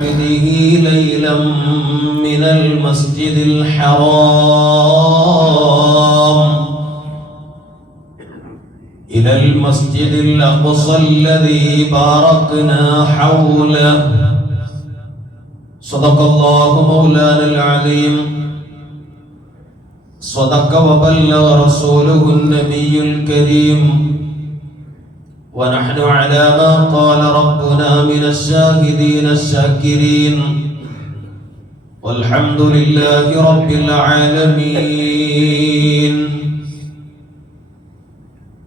ليلا من المسجد الحرام إلى المسجد الأقصى الذي باركنا حوله صدق الله مولانا العظيم صدق وبلغ رسوله النبي الكريم ونحن على ما قال ربنا من الشاهدين الشاكرين والحمد لله رب العالمين.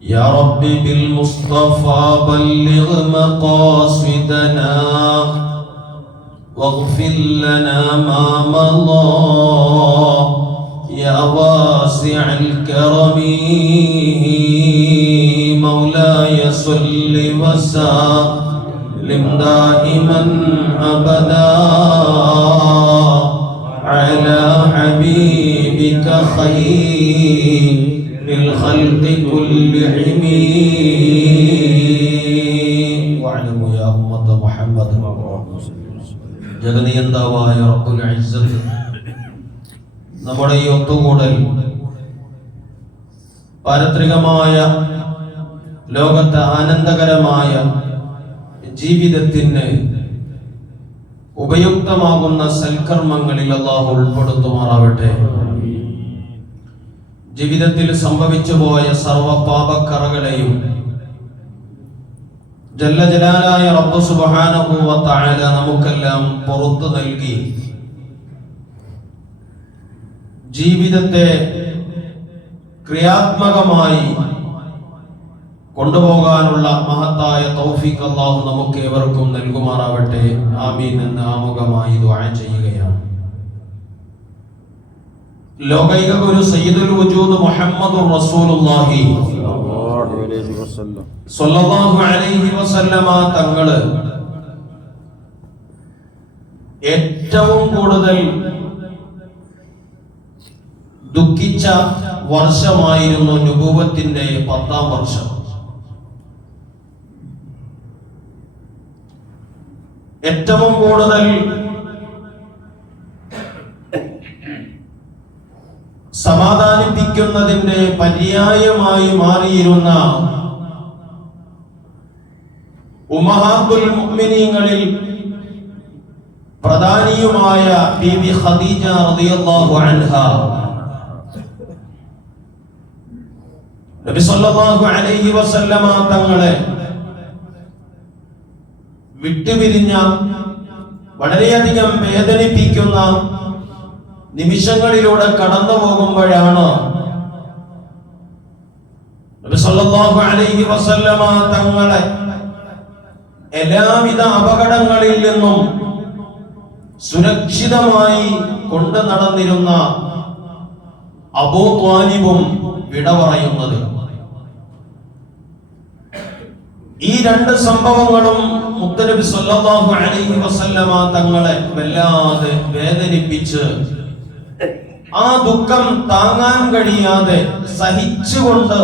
يا رب بالمصطفى بلغ مقاصدنا واغفر لنا ما مضى يا واسع الكرم. مولاي صل وسلم دائما ابدا على حبيبك خير الخلق كلهم. واعلموا يا أمة محمد ജഗനിയന്താവായ റബ്ബുൽ ഇസ്സത്ത് നമ്മുടെ ഈ ഒത്തുകൂടൽ പാരത്രികമായ ലോകത്തെ ആനന്ദകരമായ ജീവിതത്തിന് ഉപയുക്തമാകുന്ന സൽക്കർമ്മങ്ങളിൽ അല്ലാഹു ഉൾപ്പെടുത്തുമാറാവട്ടെ. ജീവിതത്തിൽ സംഭവിച്ചു പോയ സർവ്വ പാപക്കറകളെയും ജല്ല ജലാലായ റബ്ബ് സുബ്ഹാനഹു വ തആല നമുക്കെല്ലാം പുറത്തു നൽകി ജീവിതത്തെ ക്രിയാത്മകമായി കൊണ്ടുപോകാനുള്ള മഹത്തായ തൗഫീഖ് അല്ലാഹു നമുക്ക് ഏവർക്കും നൽകുമാറാവട്ടെ. ആമീൻ എന്ന് ആമുഖമായി ദുആ ചെയ്യുകയാണ്. ലോകൈക ഗുരു സയ്യിദുൽ വജൂദ് മുഹമ്മദുർ റസൂലുള്ളാഹി സ്വല്ലല്ലാഹു അലൈഹി വസല്ലമ തങ്ങൾ ഏറ്റവും കൂടുതൽ ദുഃഖിച്ച വർഷമായിരുന്നു നുബുവത്തിന്റെ 10ാം വർഷം. ഏറ്റവും കൂടുതൽ സമാധാനിപ്പിക്കുന്നതിന്റെ പര്യായമായി മാറിയിരുന്ന ഉമ്മഹാത്തുൽ മുഅ്മിനീങ്ങളിൽ പ്രധാനിയുമായ ബീബി ഖദീജ റളിയല്ലാഹു അൻഹാ നബി സല്ലല്ലാഹു അലൈഹി വസല്ലമ തങ്ങളെ വിട്ടുപിരിഞ്ഞ വളരെയധികം വേദനിപ്പിക്കുന്ന നിമിഷങ്ങളിലൂടെ കടന്നു പോകുമ്പോഴാണ് നബി സല്ലല്ലാഹു അലൈഹി വസല്ലമ തങ്ങളെ എല്ലാവിധ അപകടങ്ങളിൽ നിന്നും സുരക്ഷിതമായി കൊണ്ടു നടന്നിരുന്ന അബൂ ത്വാലിബും വിട പറയുന്നത്. ഈ രണ്ട് സംഭവങ്ങളും മുത്തനബി സല്ലല്ലാഹു അലൈഹി വസല്ലമ തങ്ങളെ വല്ലാതെ വേദനിപ്പിച്ച് ആ ദുഃഖം താങ്ങാൻ കഴിയാതെ സഹിച്ചുകൊണ്ട്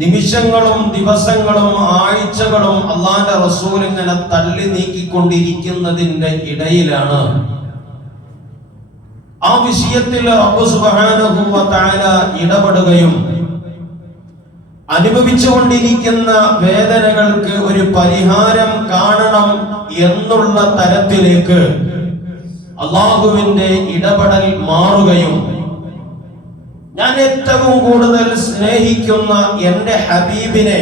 നിമിഷങ്ങളും ദിവസങ്ങളും ആഴ്ചകളും അല്ലാഹുവിന്റെ റസൂൽ ഇങ്ങനെ തള്ളി നീക്കിക്കൊണ്ടിരിക്കുന്നതിന്റെ ഇടയിലാണ് ആ വിഷയത്തിൽ റബ്ബ് സുബ്ഹാനഹു വ തആല ഇടപെടുകയും അനുഭവിച്ചുകൊണ്ടിരിക്കുന്ന വേദനകൾക്ക് ഒരു പരിഹാരം കാണണം എന്നുള്ള തരത്തിലേക്ക് അല്ലാഹുവിന്റെ ഇടപെടൽ മാറുകയും ഞാൻ ഏറ്റവും കൂടുതൽ സ്നേഹിക്കുന്ന എന്റെ ഹബീബിനെ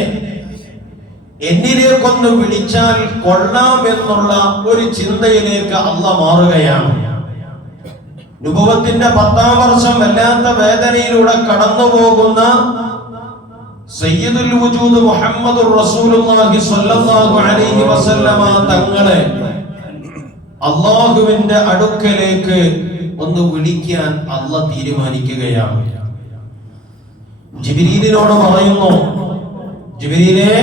എന്നിലേക്കൊന്ന് വിളിച്ചാൽ കൊള്ളാം എന്നുള്ള ഒരു ചിന്തയിലേക്ക് അല്ലാഹ് മാറുകയാണ്. നുബുവത്തിന്റെ 10ാം വർഷം വല്ലാത്ത വേദനയിലൂടെ കടന്നു പോകുന്ന സയ്യിദുൽ വജൂദ് മുഹമ്മദുർ റസൂലുള്ളാഹി സ്വല്ലല്ലാഹു അലൈഹി വസല്ലമ തങ്ങളെ അല്ലാഹുവിന്റെ അടുക്കലേക്ക് ഒന്ന് വിളിക്കാൻ അല്ലാഹ് തീരുമാനിക്കുകയാണ്. ജിബ്രീലിനോട് പറയുന്നു, ജിബ്രീലേ,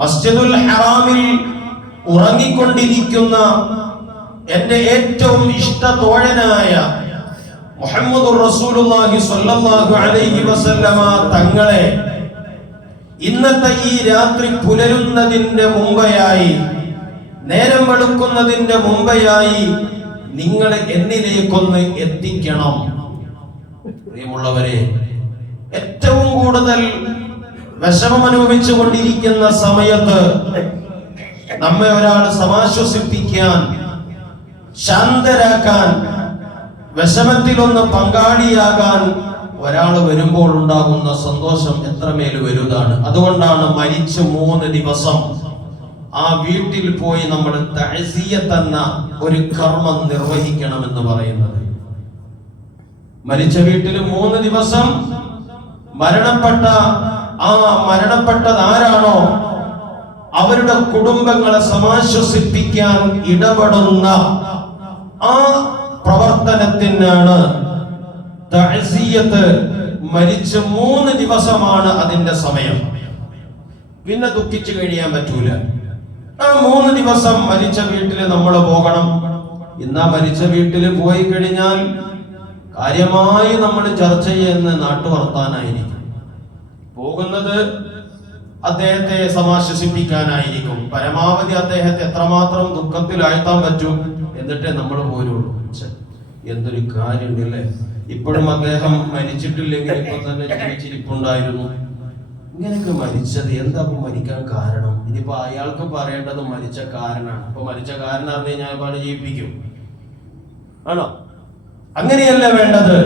മസ്ജിദുൽ ഹറാമിൽ ഉറങ്ങിക്കൊണ്ടിരിക്കുന്ന എന്റെ ഏറ്റവും ഇഷ്ടതോഴനായ മുഹമ്മദുർ റസൂലുള്ളാഹി സ്വല്ലല്ലാഹു അലൈഹി വസല്ലമ തങ്ങളെ ഇന്നത്തെ ഈ രാത്രി പുലരുന്നതിന്റെ മുമ്പയായി നേരം വെളുക്കുന്നതിന്റെ മുമ്പെയായി നിങ്ങൾ എന്നിലേക്കൊന്ന് എത്തിക്കണം. പ്രിയമുള്ളവരെ, ഏറ്റവും കൂടുതൽ വിഷമം അനുഭവിച്ചു കൊണ്ടിരിക്കുന്ന സമയത്ത് നമ്മെ ഒരാൾ സമാശ്വസിപ്പിക്കാൻ, ശാന്തരാക്കാൻ, വിഷമത്തിലൊന്ന് പങ്കാളിയാകാൻ ഒരാൾ വരുമ്പോൾ ഉണ്ടാകുന്ന സന്തോഷം എത്രമേൽ വലുതാണ്. അതുകൊണ്ടാണ് മരിച്ച് 3 ദിവസം ആ വീട്ടിൽ പോയി നമ്മൾ തഅസിയത്ത് എന്ന ഒരു കർമ്മം നിർവഹിക്കണമെന്ന് പറയുന്നത്. മരിച്ച വീട്ടിൽ 3 ദിവസം മരണപ്പെട്ടത് ആരാണോ അവരുടെ കുടുംബങ്ങളെ സമാശ്വസിപ്പിക്കാൻ ഇടപെടുന്ന ആ പ്രവർത്തനത്തിനാണ് തഅസിയത്ത്. മരിച്ച് 3 ദിവസമാണ് അതിന്റെ സമയം. പിന്നെ ദുഃഖിച്ചു കഴിയാൻ പറ്റൂല. ആ 3 ദിവസം മരിച്ച വീട്ടിൽ നമ്മൾ പോകണം. ഇന്നാ മരിച്ച വീട്ടിൽ പോയി കഴിഞ്ഞാൽ കാര്യമായി നമ്മൾ ചർച്ച ചെയ്യുന്ന നാട്ടുവർത്താനായിരിക്കും. പോകുന്നത് അദ്ദേഹത്തെ സമാശ്വസിപ്പിക്കാനായിരിക്കും. പരമാവധി അദ്ദേഹത്തെ എത്രമാത്രം ദുഃഖത്തിലാഴ്ത്താൻ പറ്റും എന്നിട്ടേ നമ്മൾ പോരുള്ളൂ. എന്തൊരു കാര്യമുണ്ടല്ലേ, ഇപ്പോഴും അദ്ദേഹം മരിച്ചിട്ടില്ലെങ്കിൽ ഇപ്പൊ തന്നെ ജീവിച്ചിരിപ്പുണ്ടായിരുന്നു. ഇങ്ങനെയൊക്കെ മരിച്ചത് എന്താ മരിക്കാൻ കാരണം? ഇനിയിപ്പോ അയാൾക്ക് പറയേണ്ടത് മരിച്ച കാരണമാണ്. അപ്പൊ മരിച്ച കാരണം അറിഞ്ഞു കഴിഞ്ഞാൽ പാട് ജീവിപ്പിക്കും ആണോ? അങ്ങനെയല്ല വേണ്ടത്.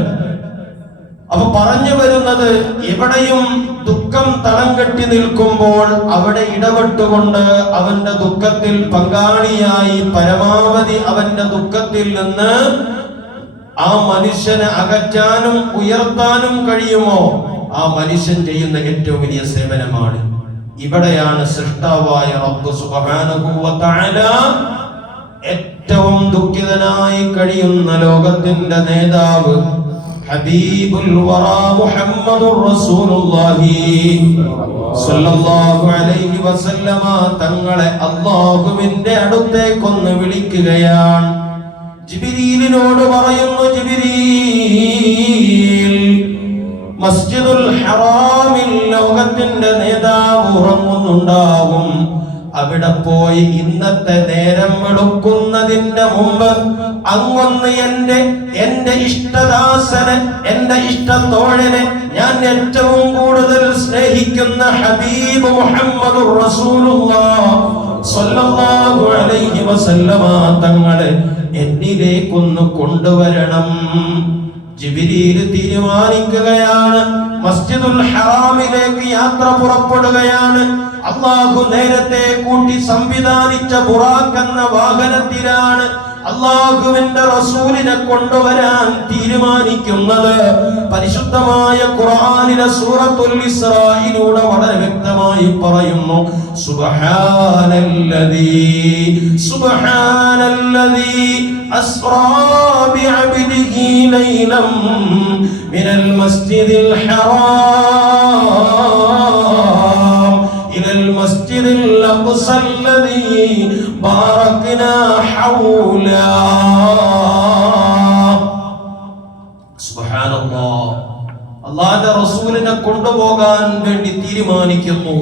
അപ്പൊ പറഞ്ഞു വരുന്നത്, എവിടെയും ദുഃഖം തളം കെട്ടി നിൽക്കുമ്പോൾ അവിടെ ഇടപെട്ടുകൊണ്ട് അവന്റെ ദുഃഖത്തിൽ പങ്കാളിയായി പരമാവധി അവന്റെ ദുഃഖത്തിൽ നിന്ന് ആ മനുഷ്യനെ അകറ്റാനും ഉയർത്താനും കഴിയുമോ ആ മനുഷ്യൻ ചെയ്യുന്ന ഏറ്റവും വലിയ സേവനമാണ്. ഇവിടെയാണ് സൃഷ്ടാവായ റബ്ബ് സുബ്ഹാനഹു വ തആല ഏറ്റവും ദുഃഖിതനായി കഴിയുന്ന ലോകത്തിന്റെ നേതാവ് ഹബീബുൽ വറാ മുഹമ്മദുർ റസൂലുള്ളാഹി സ്വല്ലല്ലാഹു അലൈഹി വസല്ലമ തങ്ങളെ അല്ലാഹുവിന്റെ അടുത്തേക്കൊന്ന് വിളിക്കുകയാണ്. ജിബ്രീലിനോട് പറയുന്നു, ജിബ്രീൽ, മസ്ജിദുൽ ഹറാമിൽ ലോകത്തിന്റെ നേതാവ് ഉറങ്ങുന്നുണ്ടാവും. അവിടെ പോയി ഇന്നത്തെ നേരം വെളുക്കുന്നതിന്റെ മുമ്പ് അങ്ങൊന്ന് എന്റെ ഇഷ്ടദാസനെ, എന്റെ ഇഷ്ടത്തോഴനെ, ഞാൻ ഏറ്റവും കൂടുതൽ സ്നേഹിക്കുന്ന ഹബീബ് മുഹമ്മദുർ റസൂലുള്ളാഹ് സ്വല്ലല്ലാഹു അലൈഹി വസല്ലമ തങ്ങളെ എന്നിലേക്കൊന്ന് കൊണ്ടുവരണം. ജിബ്രീൽ തീരുമാനിക്കുകയാണ്. മസ്ജിദുൽ ഹറാമിലേക്ക് യാത്ര പുറപ്പെടുകയാണ്. അല്ലാഹു നേരത്തെ കൂട്ടി സംവിധാനിച്ച ബുറാഖ് എന്ന വാഹനത്തിലാണ് അല്ലാഹുവിന്റെ റസൂലിനെ കൊണ്ടുവരാൻ തീരുമാനിക്കുന്നത്. പരിശുദ്ധമായ ഖുർആനിലെ സൂറത്തുൽ ഇസ്രായിലൂടെ വളരെ വ്യക്തമായി പറയുന്നു, സുബ്ഹാനല്ലദീ അസ്റാ ബിഅബ്ദിഹി ലൈലൻ മിനൽ മസ്ജിദിൽ ഹറാം ഇലൽ മസ്ജിദിൽ അഖ്സ അല്ലദീ ബാറക്നാ ഹൗലാ. സുബ്ഹാനല്ലാഹ്. അല്ലാഹുവിന്റെ റസൂലിനെ കൊണ്ടുപോകാൻ വേണ്ടി തീരുമാനിക്കുന്നു.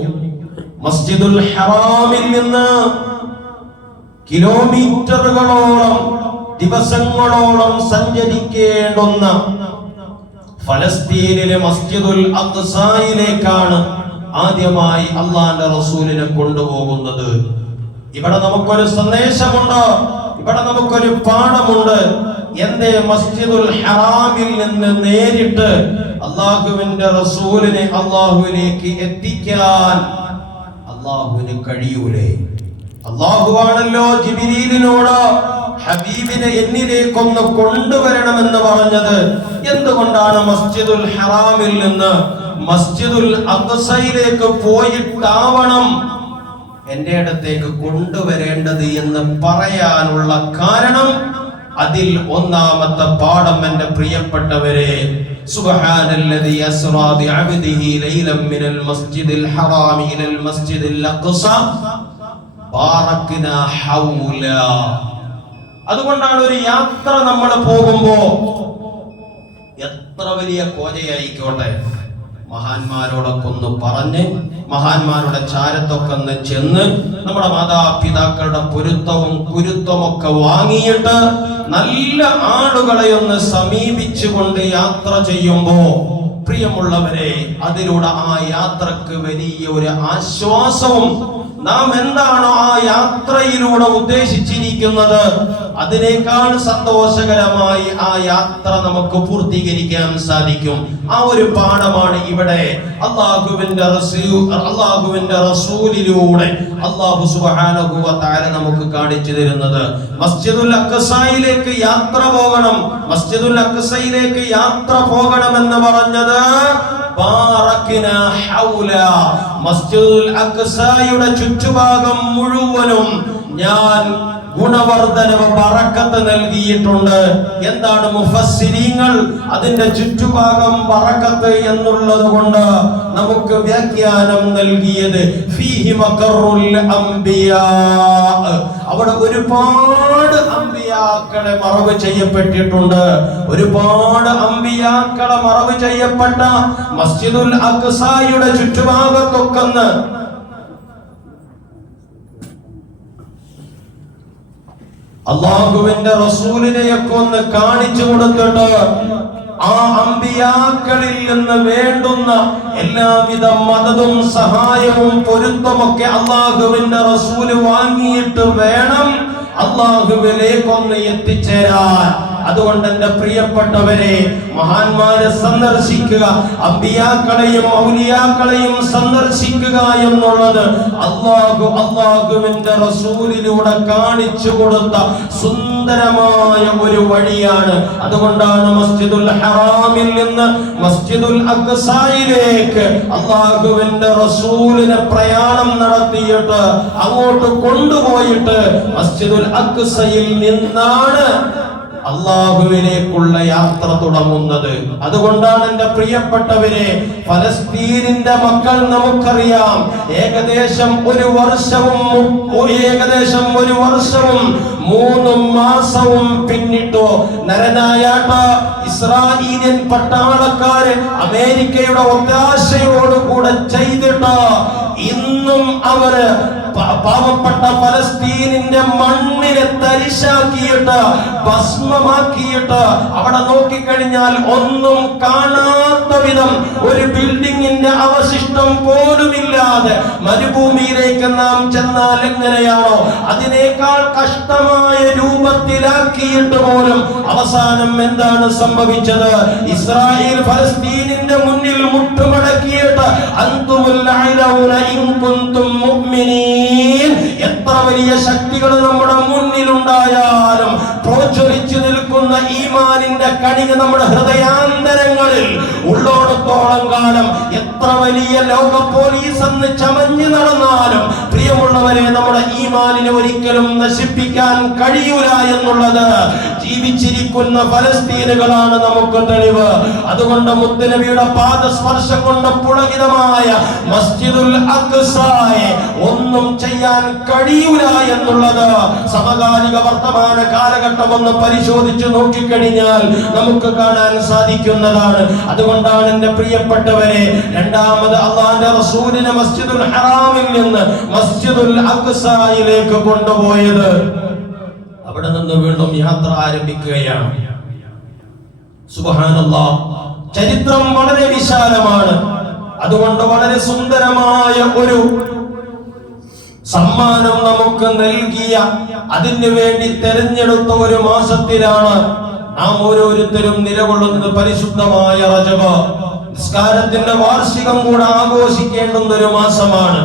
മസ്ജിദുൽ ഹറാമിൽ നിന്ന് കിലോമീറ്ററുകളോളം ദിവസങ്ങളോളം സഞ്ചരിക്കേണ്ടുന്ന ഫലസ്തീനിലെ മസ്ജിദുൽ അഖ്സയിലേക്കാണ് ആദ്യമായി അല്ലാഹുവിന്റെ റസൂലിനെ കൊണ്ടുപോകുന്നത്. ഇവിടെ നമുക്കൊരു സന്ദേശമുണ്ട്, ഇവിടെ നമുക്കൊരു പാഠമുണ്ട്. എന്തേ മസ്ജിദുൽ ഹറാമിൽ നിന്ന് നേരിട്ട് അല്ലാഹുവിന്റെ റസൂലിനെ അല്ലാഹുവിലേക്ക് എത്തിക്കാൻ അല്ലാഹുവിന് കഴിയൂലേ? അല്ലാഹുവാണല്ലോ ജിബ്രീലിനോട് ഹബീബിനെ എന്നിലേക്കൊന്ന് കൊണ്ടുവരണമെന്ന് പറഞ്ഞത്. എന്തുകൊണ്ടാണ് മസ്ജിദുൽ ഹറാമിൽ നിന്ന് മസ്ജിദുൽ അഖ്സയിലേക്ക് പോയിട്ടാവണം എന്റെ അടുത്തേക്ക് കൊണ്ടുവരേണ്ടത് എന്ന് പറയാനുള്ള കാരണം? അതിൽ ഒന്നാമത്തെ പാഠം, എന്റെ പ്രിയപ്പെട്ടവരെ, സുബ്ഹാനല്ലദീ അസ്റാ ബിഅബ്ദിഹി ലൈലൻ മിനൽ മസ്ജിദിൽ ഹറാമി ഇലൽ മസ്ജിദിൽ അഖ്സ ബാറക്നാ ഹൗലാ. അതുകൊണ്ടാണ് ഒരു യാത്ര നമ്മൾ പോകുമ്പോ എത്ര വലിയ കോജയായിക്കോട്ടെ, മഹാന്മാരോടൊക്കെ ഒന്ന് പറഞ്ഞ് മഹാന്മാരുടെ ചാരത്തൊക്കെ ഒന്ന് ചെന്ന് നമ്മുടെ മാതാപിതാക്കളുടെ പൊരുത്തവും കുരുത്തവും ഒക്കെ വാങ്ങിയിട്ട് നല്ല ആളുകളെ ഒന്ന് സമീപിച്ചുകൊണ്ട് യാത്ര ചെയ്യുമ്പോ പ്രിയമുള്ളവരെ, അതിലൂടെ ആ യാത്രക്ക് വലിയ ഒരു ആശ്വാസവും നാം എന്താണോ ആ യാത്രയിലൂടെ ഉദ്ദേശിച്ചിരിക്കുന്നത് അതിനേക്കാൾ സന്തോഷകരമായി ആ യാത്ര നമുക്ക് പൂർത്തീകരിക്കാൻ സാധിക്കും. ആ ഒരു പാഠമാണ് ഇവിടെ അല്ലാഹുവിന്റെ റസൂലിലൂടെ അല്ലാഹു സുബ്ഹാനഹു വ തആല നമുക്ക് കാണിച്ചു തരുന്നത്. മസ്ജിദുൽ അഖ്സയിലേക്ക് യാത്ര പോകണം, മസ്ജിദുൽ അഖ്സയിലേക്ക് യാത്ര പോകണമെന്ന് പറഞ്ഞത് മസ്ജിദുൽ അഖ്സയുടെ ചുറ്റുഭാഗം മുഴുവനും ഞാൻ ഗുണവർദ്ധനവ് ബറക്കത്ത് നൽകിയിട്ടുണ്ട്. എന്താണ് മുഫസ്സിരീങ്ങൾ അതിന്റെ ചുറ്റുഭാഗം ബറക്കത്ത് എന്നുള്ളത് കൊണ്ട് നമുക്ക് വ്യാഖ്യാനം നൽകിയത് ഫീഹി മഖറുൽ അംബിയാ, അവിടെ ഒരുപാട് അംബിയാക്കളെ മറവ് ചെയ്യപ്പെട്ടിട്ടുണ്ട്. ഒരുപാട് അംബിയാക്കളെ മറവ് ചെയ്യപ്പെട്ട മസ്ജിദുൽ അഖ്സയുടെ ചുറ്റുഭാഗത്തൊക്കെ അല്ലാഹുവിന്റെ റസൂലിനെയൊക്കെ ഒന്ന് കാണിച്ചു കൊടുത്തിട്ട് ആ അമ്പിയാക്കളിൽ നിന്ന് വേണ്ടുന്ന എല്ലാവിധ മദതും സഹായവും പൊരുത്തമൊക്കെ അല്ലാഹുവിന്റെ റസൂല് വാങ്ങിയിട്ട് വേണം അല്ലാഹുവിലേക്കൊന്ന് എത്തിച്ചേരാൻ. അതുകൊണ്ട് എന്റെ പ്രിയപ്പെട്ടവരെ, മഹാന്മാരെ സന്ദർശിക്കുക, അമ്പിയാക്കളെയും ഔലിയാക്കളെയും സന്ദർശിക്കുക എന്നുള്ളത് അല്ലാഹുവിന്റെ റസൂലിലൂടെ കാണിച്ചു കൊടുത്ത സുന്ദരമായ ഒരു വഴിയാണ്. അതുകൊണ്ടാണ് മസ്ജിദുൽ ഹറാമിൽ നിന്ന് മസ്ജിദുൽ അഖ്സയിലേക്ക് അല്ലാഹുവിന്റെ റസൂലിനെ പ്രയാണം നടത്തിയിട്ട് അങ്ങോട്ട് കൊണ്ടുപോയിട്ട് മസ്ജിദുൽ അഖ്സയിൽ നിന്നാണ് അല്ലാഹുവിലേക്കുള്ള യാത്ര തുടങ്ങുന്നത്. അതുകൊണ്ടാണ് എന്റെ പ്രിയപ്പെട്ടവരെ, ഫലസ്തീനിന്റെ മക്കൾ നമുക്കറിയാം ഏകദേശം ഒരു വർഷവും 3 മാസവും പിന്നിട്ടോ നരനായാട്ട ഇസ്രായേലിയൻ പട്ടാളക്കാര് അമേരിക്കയുടെ ഒത്താശയോടുകൂടെ ചെയ്തിട്ട് ഇന്നും അവര് പാവപ്പെട്ട ഫലസ്തീനിന്റെ മണ്ണിനെ തരിശാക്കിയിട്ട് ഭസ്മമാക്കിയിട്ട് അവിടെ നോക്കിക്കഴിഞ്ഞാൽ ഒന്നും കാണാത്ത വിധം ഒരു ബിൽഡിങ്ങിന്റെ അവശിഷ്ടം പോലുമില്ലാതെ മരുഭൂമിയിലേക്ക് നാം ചെന്നാൽ എങ്ങനെയാണോ അതിനേക്കാൾ കഷ്ടമായ രൂപത്തിലാക്കിയിട്ട് പോലും അവസാനം എന്താണ് സംഭവിച്ചത്? ഇസ്രായേൽ ഫലസ്തീനിന്റെ മുന്നിൽ മുട്ടുമടക്കിയിട്ട് അൻതുമുൽ അലൗന ഇൻ കുൻതും മുഅ്മിനീൻ, എത്ര വലിയ ശക്തികൾ നമ്മുടെ മുന്നിലുണ്ടായാലും പ്രോജ്വലിച്ചു നിൽക്കുന്ന ഈമാനിന്റെ കണിക നമ്മുടെ ഹൃദയാന്തരങ്ങളിൽ ഉള്ളോടത്തോളം കാലം എത്ര വലിയ ലോക പോലീസ് എന്ന് ചമഞ്ഞു നടന്നാലും പ്രിയമുള്ളവരെ, നമ്മുടെ ഈമാനിനെ ഒരിക്കലും നശിപ്പിക്കാൻ കഴിയൂല എന്നുള്ളത് ജീവിച്ചിരിക്കുന്ന ഫലസ്തീനുകളാണ് നമുക്ക് തെളിവ്. അതുകൊണ്ട് മുത്തുനബിയുടെ പാദസ്പർശം കൊണ്ട് പുളകിതമായ മസ്ജിദുൽ അഖ്സയെ ഒന്നും ചെയ്യാൻ കഴിയൂല എന്നുള്ളത് സമകാലിക വർത്തമാന കാലഘട്ടം ഒന്ന് പരിശോധിച്ചു നോക്കിക്കഴിഞ്ഞാൽ നമുക്ക് കാണാൻ സാധിക്കുന്നതാണ്. അതുകൊണ്ടാണ് എന്റെ പ്രിയപ്പെട്ടവരെ, രണ്ടാമത് അല്ലാഹുവിന്റെ റസൂലിനെ മസ്ജിദുൽ ഹറാമിൽ നിന്ന് മസ്ജിദുൽ അഖ്സയിലേക്ക് കൊണ്ടുപോയത്. അവിടെ നിന്ന് വീണ്ടും യാത്ര ആരംഭിക്കുകയാണ്. സുബ്ഹാനല്ലാഹ്, ചരിത്രം വളരെ വിശാലമാണ്. അതുകൊണ്ട് വളരെ സുന്ദരമായ ഒരു സമ്മാനം നമുക്ക് നൽകിയ, അതിനു വേണ്ടി തെരഞ്ഞെടുത്ത ഒരു മാസത്തിലാണ് നാം ഓരോരുത്തരും നിലകൊള്ളുന്നത്. പരിശുദ്ധമായ റജബ് നിസ്കാരത്തിന്റെ വാർഷികം കൂടെ ആഘോഷിക്കേണ്ടുന്ന ഒരു മാസമാണ്.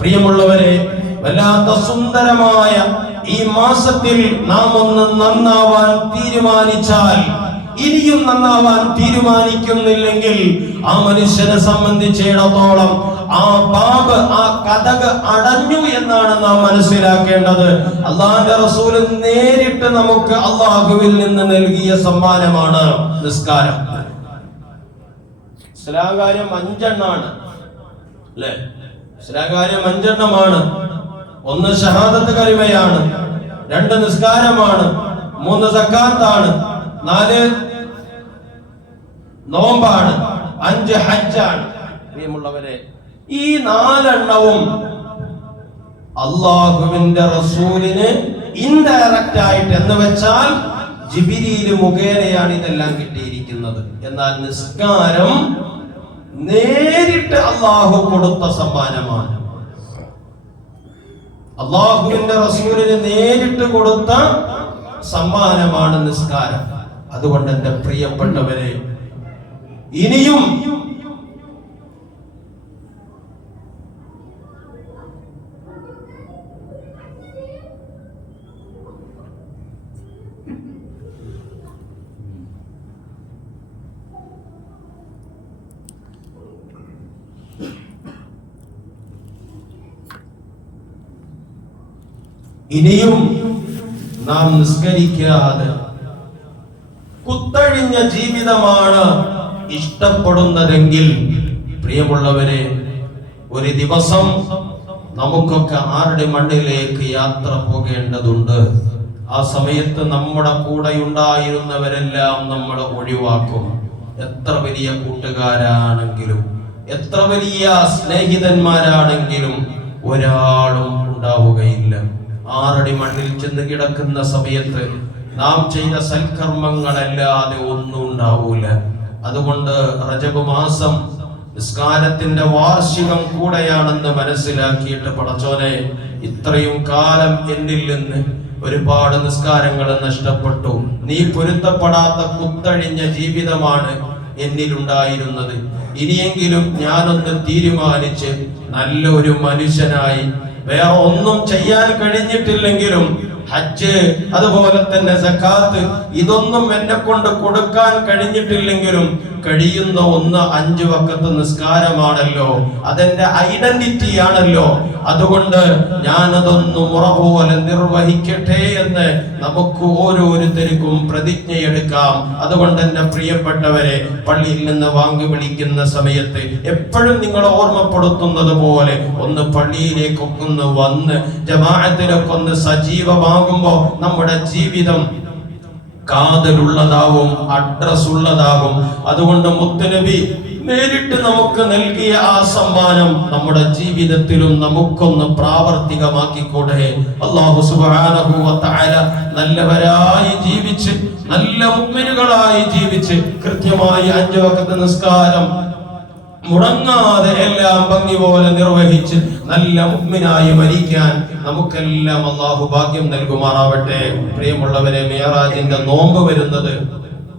പ്രിയമുള്ളവരെ, വല്ലാത്ത സുന്ദരമായ ഈ മാസത്തിൽ നാം ഒന്ന് നന്നാവാൻ തീരുമാനിച്ചാൽ, ഇനിയും നന്നാവാൻ തീരുമാനിക്കുന്നില്ലെങ്കിൽ ആ മനുഷ്യനെ സംബന്ധിച്ചിടത്തോളം ആ ബാബ്, ആ കതക് അടഞ്ഞു എന്നാണ് നാം മനസ്സിലാക്കേണ്ടത്. അല്ലാഹുവിന്റെ റസൂൽ നേരിട്ട് നമുക്ക് അല്ലാഹുവിൽ നിന്ന് നൽകിയ സമ്മാനമാണ് നിസ്കാരം. ഇസ്ലാകാര്യം 5 എണ്ണമാണ് അല്ലേ? ഇസ്ലാകാര്യം 5 എണ്ണമാണ്. 1 ഷഹാദത്ത് കലിമയാണ്, 2 നിസ്കാരമാണ്, 3 സക്കാത്താണ്, 4 നോമ്പാണ്, 5 ഹജ്ജാണ്. പ്രിയമുള്ളവരെ, ഈ 4 എണ്ണവും അള്ളാഹുവിന്റെ റസൂലിന് ഇൻഡയറക്റ്റ് ആയിട്ട് എന്ന് വെച്ചാൽ ജിബ്രീൽ മുഖേനയാണ് ഇതെല്ലാം കിട്ടിയിരിക്കുന്നത്. എന്നാൽ നിസ്കാരം നേരിട്ട് അള്ളാഹു കൊടുത്ത സമ്മാനമാണ്. അള്ളാഹുവിന്റെ റസൂലിന് നേരിട്ട് കൊടുത്ത സമ്മാനമാണ് നിസ്കാരം. അതുകൊണ്ട് എന്റെ പ്രിയപ്പെട്ടവരെ, ഇനിയും നാം നിസ്കരിക്കാതെ കുത്തഴിഞ്ഞ ജീവിതമാണ് ഇഷ്ടപ്പെടുന്നതെങ്കിൽ, പ്രിയമുള്ളവരെ, ഒരു ദിവസം നമുക്കൊക്കെ ആരുടെ മണ്ണിലേക്ക് യാത്ര പോകേണ്ടതുണ്ട്. ആ സമയത്ത് നമ്മുടെ കൂടെ ഉണ്ടായിരുന്നവരെല്ലാം നമ്മൾ ഒഴിവാക്കും. എത്ര വലിയ കൂട്ടുകാരാണെങ്കിലും എത്ര വലിയ സ്നേഹിതന്മാരാണെങ്കിലും ഒരാളും ഉണ്ടാവുകയില്ല. 6 അടി മണ്ണിൽ ചെന്ന് കിടക്കുന്ന സമയത്ത് നാം ചെയ്ത സൽക്കർമ്മങ്ങളല്ലാതെ ഒന്നും ഉണ്ടാവൂല. അതുകൊണ്ട് റജബ് മാസം നിസ്കാരത്തിന്റെ വാർഷികം കൂടെയാണെന്ന് മനസ്സിലാക്കിയിട്ട്, പടച്ചോനെ, ഇത്രയും കാലം എന്നിൽ നിന്ന് ഒരുപാട് നിസ്കാരങ്ങൾ നഷ്ടപ്പെട്ടു. നീ പൊരുത്തപ്പെടാത്ത കുത്തഴിഞ്ഞ ജീവിതമാണ് എന്നിലുണ്ടായിരുന്നത്. ഇനിയെങ്കിലും ഞാനൊന്ന് തീരുമാനിച്ച് നല്ലൊരു മനുഷ്യനായി, വേറെ ഒന്നും ചെയ്യാൻ കഴിഞ്ഞിട്ടില്ലെങ്കിലും ഹജ്ജ്, അതുപോലെ തന്നെ സക്കാത്ത്, ഇതൊന്നും എന്നെ കൊണ്ട് കൊടുക്കാൻ കഴിഞ്ഞിട്ടില്ലെങ്കിലും കഴിയുന്ന ഒന്ന് 5 വഖത്ത് നിസ്കാരമാണല്ലോ, അതെന്റെ ഐഡന്റിറ്റി ആണല്ലോ. അതുകൊണ്ട് ഞാനതൊന്ന് മുറ പോലെ നിർവഹിക്കട്ടെ എന്ന് നമുക്ക് ഓരോരുത്തർക്കും പ്രതിജ്ഞയെടുക്കാം. അതുകൊണ്ട് എന്റെ പ്രിയപ്പെട്ടവരെ, പള്ളിയിൽ നിന്ന് വാങ്ങി വിളിക്കുന്ന സമയത്ത് എപ്പോഴും നിങ്ങളെ ഓർമ്മപ്പെടുത്തുന്നത് പോലെ ഒന്ന് പള്ളിയിലേക്കൊക്കെ ഒന്ന് വന്ന് ജമാഅത്തിലൊക്കെ ഒന്ന് സജീവമാകുമ്പോ നമ്മുടെ ജീവിതം കാതലുള്ളതാവും, അഡ്രസ് ഉള്ളതാവും. അതുകൊണ്ട് മുത്തുനബി നേരിട്ട് നമുക്ക് നൽകിയ ആ സമ്മാനം നമ്മുടെ ജീവിതത്തിലും നമുക്കൊന്ന് പ്രാവർത്തികമാക്കിക്കൂടെ? അല്ലാഹു സുബ്ഹാനഹു വ തആല നല്ലവരായി ജീവിച്ച്, നല്ല മുഅ്മിനുകളായി ജീവിച്ച്, കൃത്യമായി 5 വഖത്ത് നിസ്കാരം മുടങ്ങാതെ എല്ലാം ഭംഗി പോലെ നിർവഹിച്ച് നല്ല മുഅ്മിനായി മരിക്കാൻ നമുക്കെല്ലാം അല്ലാഹു ഭാഗ്യം നൽകുമാറാവട്ടെ. പ്രിയമുള്ളവരെ, മിഅ്റാജിന്റെ നോമ്പ് വരുന്നത്